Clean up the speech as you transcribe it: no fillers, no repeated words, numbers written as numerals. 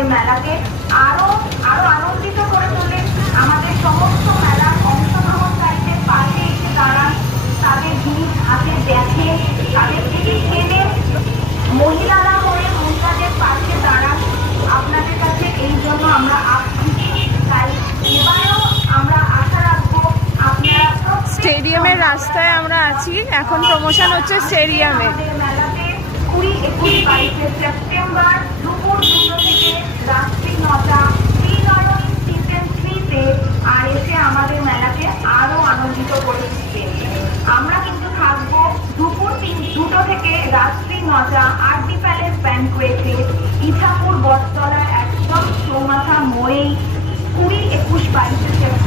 আমাদের মেলাকে আরো আরো আনন্দিত করে তোলে। আমাদের সমস্ত মেলার অংশগ্রহণকারীদের পাশে এসে দাঁড়ান, তাদের জিনিস হাতে দেখে, তাদের থেকে কেনে, মহিলারা হয়ে মহিলাদের পাশে দাঁড়ান। আপনাদের কাছে এই জন্য আমরা আগ্রহী। তাই এবারেও আমরা আশা রাখবো আপনারা স্টেডিয়ামের রাস্তায় আমরা আছি, এখন প্রমোশন হচ্ছে স্টেডিয়ামে। মেলাতে 20-21-22 সেপ্টেম্বর দুপুর 2টা থেকে রাত্রি 9টা শ্রীনয়ন সিজন 3-তে আর এসে আমাদের মেলাকে আরো আনন্দিত করে দিতে। আমরা কিন্তু থাকবো দুপুর 2টো থেকে রাত্রি 9টা আরডি প্যালেস ব্যাংকুয়েটে, ইছাপুর বটতলা, একদম চৌমাথা মোড়েই 20-21-22